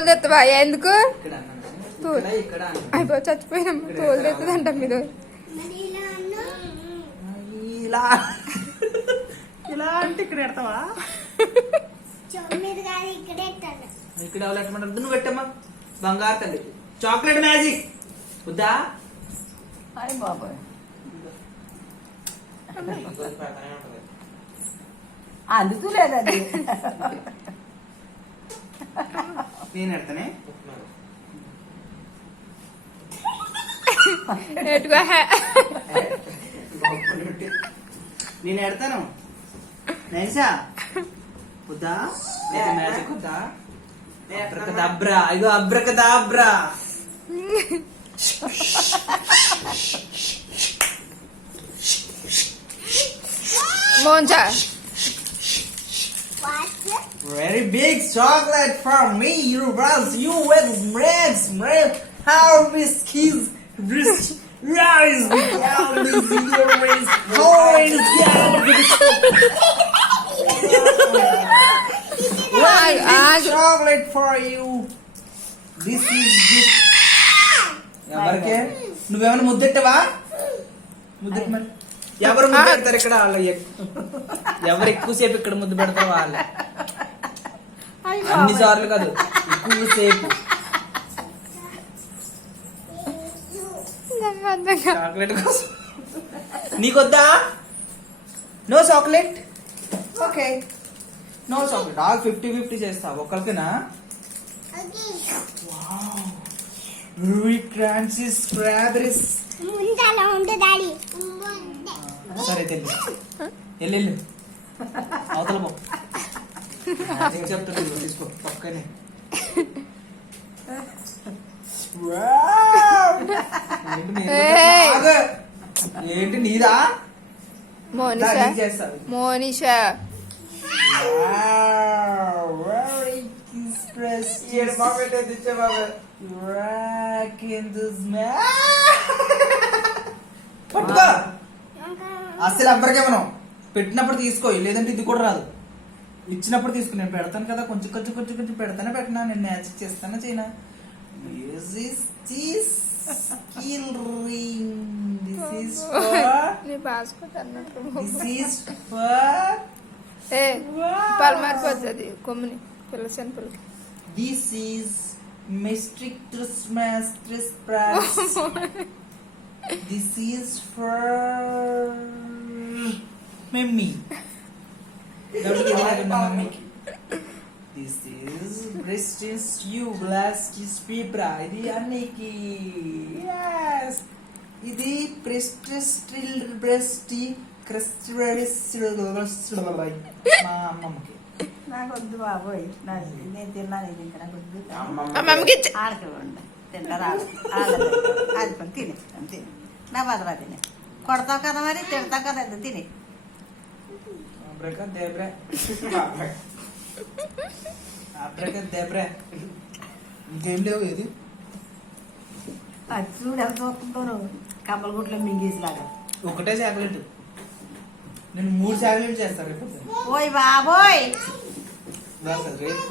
తోలు తెత్తవా ఎందుకు ఇక్కడ అన్నాను తోలు ఇక్కడ అయిపో చచ్చిపోయినమ్మా తోలు తెత్తదంట మీరు ఇలా ఇలా అంటే ఇక్కడ పెడతావా ఇక్కడ ఎవరు పెట్టమంటారు నువ్వు పెట్టమ్మా బంగారు తల్లి చాక్లెట్ మ్యాజిక్ వద్దా హాయ్ బాబాయ్ అందుతులేదు అది నేను ఎడతానే నేను ఎడతాను నైసా వద్దా మ్యాజిక్ వద్దా అబ్రకదాబ్రా ఇగో అబ్రకదాబ్రా మోంచా Very big chocolate for me, you runs, you with breads, bread, how whiskies, wrist, rise, down, this is your waist, always down, big chocolate for you. This is good. ఎవరికే నువ్వేమైనా ముద్దెట్టవా ముద్దెట్టు మరి ఎవరు ముద్దు పెడతారు ఇక్కడ వాళ్ళు ఎవరు ఎక్కువసేపు ఇక్కడ ముద్దు పెడతారు వాళ్ళు అన్ని సార్లు కాదు ఎక్కువసేపు చాక్లెట్ కోసం నీకొద్దా no chocolate okay no chocolate all 50-50 చేస్తా ఒకరికేనా క్రాంచీ స్ట్రాబెరీస్ సరే తెల్లి వెళ్ళు అవతల పో చెప్తాను తీసుకో పక్కనే ఏంటి నీదా మోనిషా మోనిషా పట్టుకో అసలు ఎవ్వరికే మనం పెట్టినప్పుడు తీసుకో లేదంటే ఇది కూడా రాదు ఇచ్చినప్పుడు తీసుకుని నేను పెడతాను కదా కొంచెం కొంచెం కొంచెం కొంచెం పెడతానే పెట్టినా నేను మ్యాజిక్ చేస్తానా చేయనా పలమారిపోతుంది కొమ్ముని పిల్లసని పిల్లకి దిస్ ఈస్ మిస్ట్రిక్ Christmas this is for mummy మమ్మీకి this is breast is you blast is పీప్రా ఇది అన్నికి ఇది ప్రెస్టిల్ బ్రెస్ట్ మా అమ్మమ్మకి నాకు వద్దు బాబోయ్ నేను తిన్నాను ఇది ఇంకా నాకు వద్దు ఆడకండి తింటారా అది పని తినే తిని నా బదరా తినే కొడతావు కదా మరి తిడతావు కదా అది తిని ఇంకేం లేవు ఇది అది చూడు ఎంత వస్తుందో కమ్మల గుట్లో మింగేసిలాగా ఒకటే చాక్లెట్ నేను 3 చాక్లెట్ చేస్తాను రేపు ఓయ్ బాబోయ్ రేపు